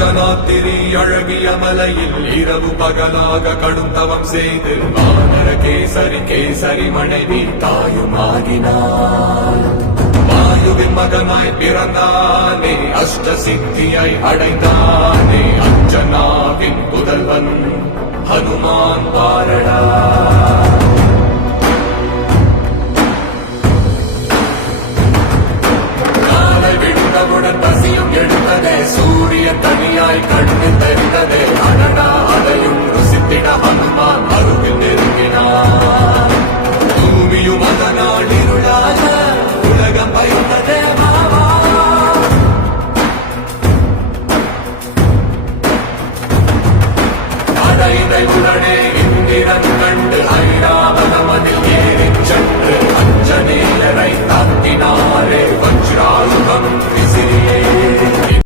அஞ்சனாத்திரி அழகிய மலையில் இரவு பகலாக கடும் தவம் செய்து வானர கேசரி கேசரி மனைவி தாயுமாகினார். வாயுவின் மகனாய் பிறந்தானே, அஷ்ட சித்தியை அடைந்தானே, அஞ்சனாவின் புதல்வன் ஹனுமான் பாரடா. காலை விழுந்தவுடன் பசியும் எழுந்ததே, சூரிய தனியாய்